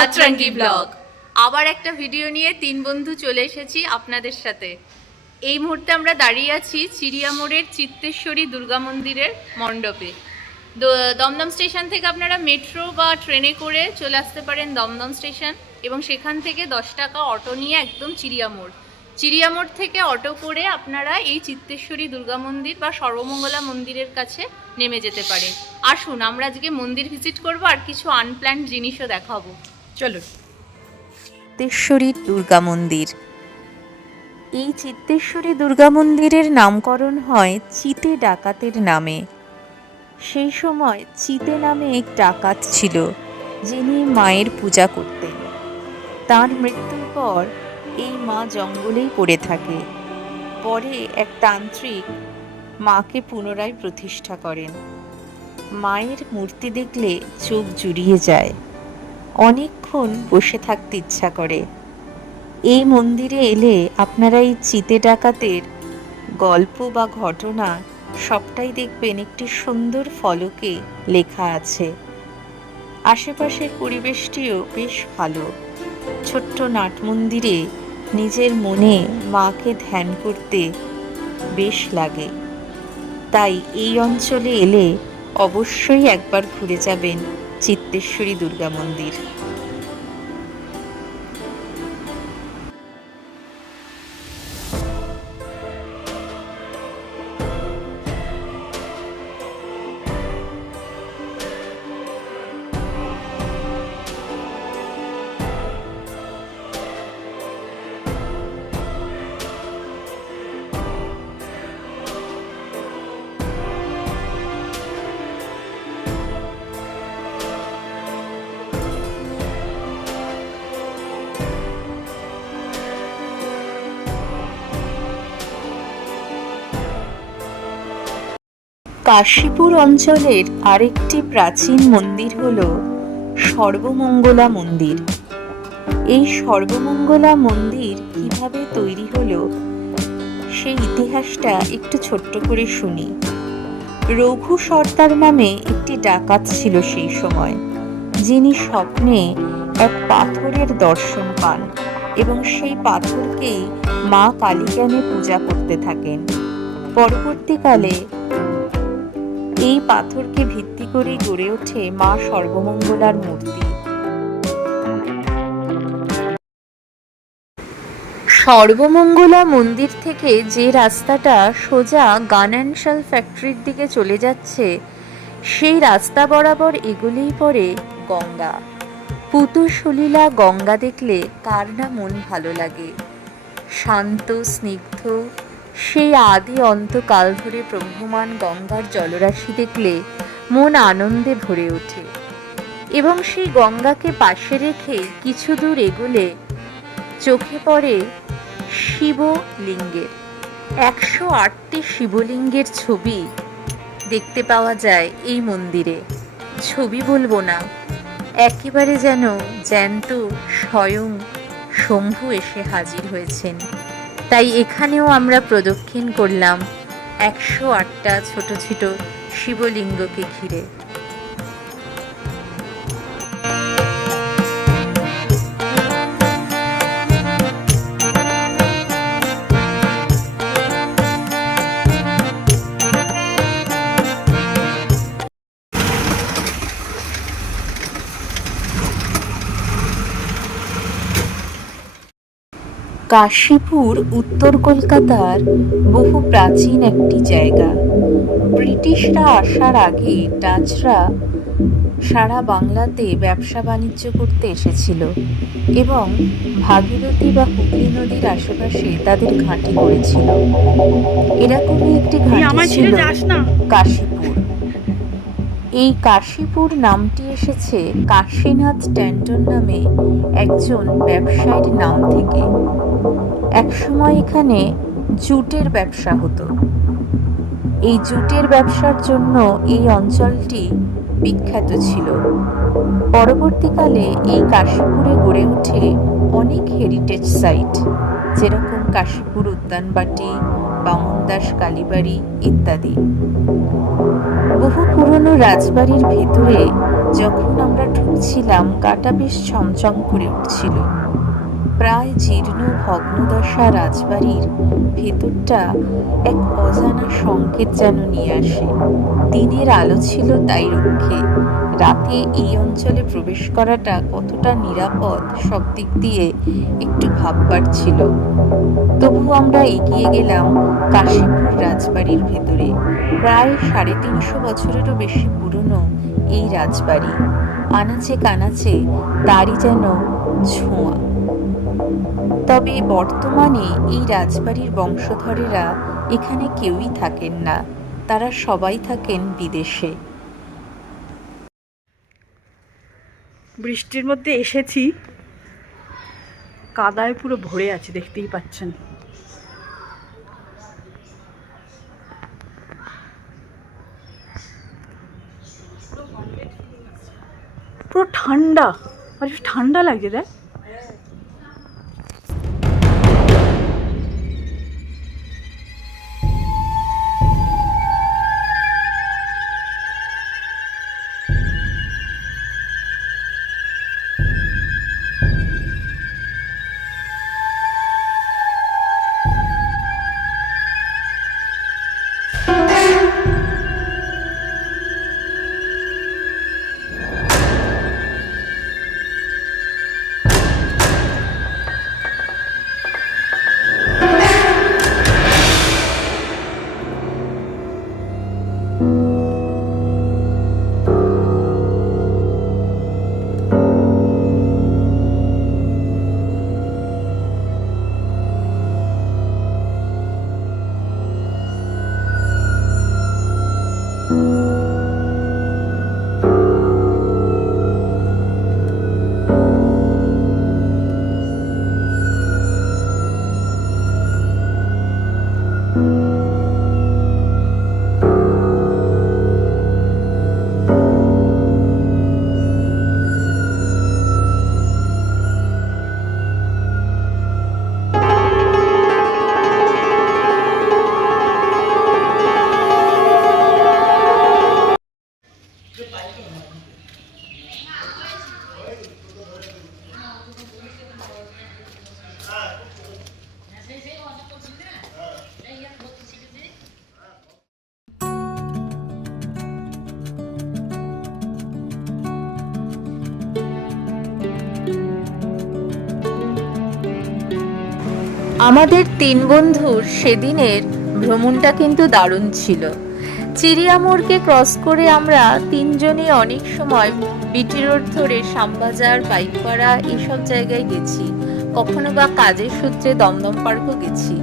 আতরঙ্গি blog. আবার একটা video নিয়ে তিন বন্ধু চলে এসেছি আপনাদের সাথে। এই মুহূর্তে আমরা দাঁড়িয়ে আছি চিড়িয়ামোড়ের চিত্তেশ্বরী দুর্গা মন্দিরের মণ্ডপে। দমদম স্টেশন থেকে আপনারা মেট্রো বা ট্রেনে করে চলে আসতে পারেন দমদম স্টেশন এবং সেখান থেকে দশ টাকা অটো নিয়ে একদম চিড়িয়ামোড়। চিড়িয়ামোড় থেকে অটো করে আপনারা এই চিত্তেশ্বরী দুর্গা মন্দির বা সর্বমঙ্গলা মন্দিরের কাছে নেমে যেতে পারেন আসুন আমরা আজকে মন্দির ভিজিট করব আর কিছু আনপ্ল্যান জিনিসও দেখাবো। চলুন। চিত্তেশ্বরী দুর্গা মন্দির। এই চিত্তেশ্বরী দুর্গা মন্দিরের নামকরণ হয় চিতে ডাকাতের নামে। সেই সময় চিতে নামে এক ডাকাত ছিল যিনি মায়ের পূজা করতেন। তার মৃত্যুর পর এই মা জঙ্গলেই পড়ে থাকে। পরে এক তান্ত্রিক মাকে পুনরায় প্রতিষ্ঠা করেন। মায়ের মূর্তি দেখলে চোখ জুড়িয়ে যায়। অনেকক্ষণ বসে থাকতে ইচ্ছা করে। এই মন্দিরে এলে আপনারা এই চিতে ডাকাতের গল্প বা ঘটনা সবটাই দেখবেন একটি সুন্দর ফলকে লেখা আছে। আশেপাশের পরিবেশটিও বেশ ভালো। ছোট্ট নাট মন্দিরে নিজের মনে মাকে ধ্যান করতে বেশ লাগে। তাই এই অঞ্চলে এলে অবশ্যই একবার ঘুরে যাবেন চিত্তেশ্বরী দুর্গা মন্দির। কাশীপুর অঞ্চলের আরেকটি প্রাচীন মন্দির হল সর্বমঙ্গলা মন্দির। এই সর্বমঙ্গলা মন্দির কীভাবে তৈরি হলো, সেই ইতিহাসটা একটু ছোট্ট করে শুনি। রঘু সর্দার নামে একটি ডাকাত ছিল সেই সময়, যিনি স্বপ্নে এক পাথরের দর্শন পান এবং সেই পাথরকেই মা কালিকানে পূজা করতে থাকেন। পরবর্তীকালে এই পাথরকে ভিত্তি করেই গড়ে ওঠে মা সর্বমঙ্গলার মূর্তি। সর্বমঙ্গলা মন্দির থেকে যে রাস্তাটা সোজা গান অ্যান্ড শাল ফ্যাক্টরির দিকে চলে যাচ্ছে, সেই রাস্তা বরাবর এগুলেই পড়ে গঙ্গা। পুতু সলিলা গঙ্গা দেখলে কার না মন ভালো লাগে? শান্ত, স্নিগ্ধ সেই আদি অন্তকাল ধরে প্রবহমান গঙ্গার জলরাশি দেখলে মন আনন্দে ভরে ওঠে। এবং সেই গঙ্গাকে পাশে রেখে কিছু দূর এগোলে চোখে পড়ে শিবলিঙ্গের। একশো আটটি শিবলিঙ্গের ছবি দেখতে পাওয়া যায় এই মন্দিরে। ছবি বলব না, একেবারে যেন জ্যান্ত স্বয়ং শম্ভু এসে হাজির হয়েছেন। তাই এখানেও আমরা প্রদক্ষিণ করলাম। একশো আটটা ছোট ছোট শিবলিঙ্গকে ঘিরে। কাশীপুর উত্তর কলকাতার বহু প্রাচীন একটি জায়গা। ব্রিটিশরা আসার আগে ডাচরা সারা বাংলাতে ব্যবসা বাণিজ্য করতে এসেছিল এবং ভাগীরথী বা হুগলি নদীর আশেপাশে তাদের ঘাঁটি করেছিল। এরকমই একটি ঘাঁটি ছিল কাশীপুর। এই কাশীপুর নামটি এসেছে কাশীনাথ ট্যান্টন নামে একজন ব্যবসায়ীর নাম থেকে। একসময় এখানে জুটের ব্যবসা হতো। এই জুটের ব্যবসার জন্য এই অঞ্চলটি বিখ্যাত ছিল। পরবর্তীকালে এই কাশীপুরে গড়ে ওঠে অনেক হেরিটেজ সাইট যেরকম কাশীপুর উদ্যানবাটি, বামনদাস কালীবাড়ি ইত্যাদি। বহু পুরনো রাজবাড়ির ভেতরে যখন আমরা ঢুকছিলাম কাটা বেশ ছমছম করে উঠছিল। প্রায় জীর্ণ ভগ্নদশা রাজবাড়ির ভেতরটা এক অজানা সংকেত যেন নিয়ে আসে। দিনের আলো ছিল তাই রক্ষে। রাতে এই অঞ্চলে প্রবেশ করাটা কতটা নিরাপদ সব দিক দিয়ে একটু ভাববার ছিল। তবু আমরা এগিয়ে গেলাম কাশীপুর রাজবাড়ির ভেতরে। প্রায় সাড়ে তিনশো বছরেরও বেশি পুরনো এই রাজবাড়ি। আনাচে কানাচে তারই যেন ছোঁয়া। তবে বর্তমানে এই রাজবাড়ির বংশধরেরা এখানে কেউই থাকেন না। তারা সবাই থাকেন বিদেশে। বৃষ্টির মধ্যে এসেছি। কাদায় পুরো ভরে আছে, দেখতেই পাচ্ছেন। পুরো ঠান্ডা। আর, ঠান্ডা লাগছে, দেখ। আমাদের তিন বন্ধুর সেদিনের ভ্রমণটা কিন্তু দারুণ ছিল। চিড়িয়ামোড়কে ক্রস করে আমরা তিনজনই অনেক সময় বিটি রোড ধরে শ্যামবাজার পাইকপাড়া এসব জায়গায় গেছি। কখনো বা কাজের সূত্রে দমদম পার্কও গেছি।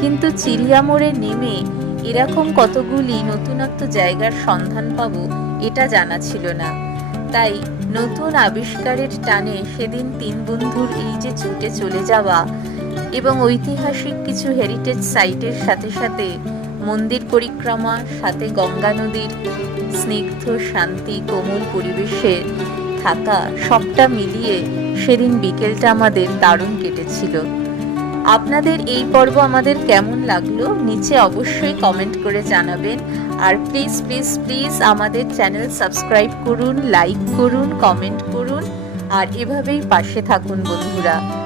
কিন্তু চিড়িয়ামোড়ে নেমে এরকম কতগুলি নতুনত্ব জায়গার সন্ধান পাবো এটা জানা ছিল না। তাই নতুন আবিষ্কারের টানে সেদিন তিন বন্ধুর এই যে ছুটে চলে যাওয়া এবং ঐতিহাসিক কিছু হেরিটেজ সাইটের সাথে সাথে মন্দির পরিক্রমা, সাথে গঙ্গা নদীর স্নিগ্ধ, শান্তি, কোমল পরিবেশে থাকা সবটা মিলিয়ে সেদিন বিকেলটা আমাদের দারুণ কেটেছিল। আপনাদের এই পর্ব আমাদের কেমন লাগল নিচে অবশ্যই কমেন্ট করে জানাবেন। আর প্লিজ প্লিজ প্লিজ আমাদের চ্যানেল সাবস্ক্রাইব করুন লাইক করুন কমেন্ট করুন। আর এভাবেই পাশে থাকুন বন্ধুরা।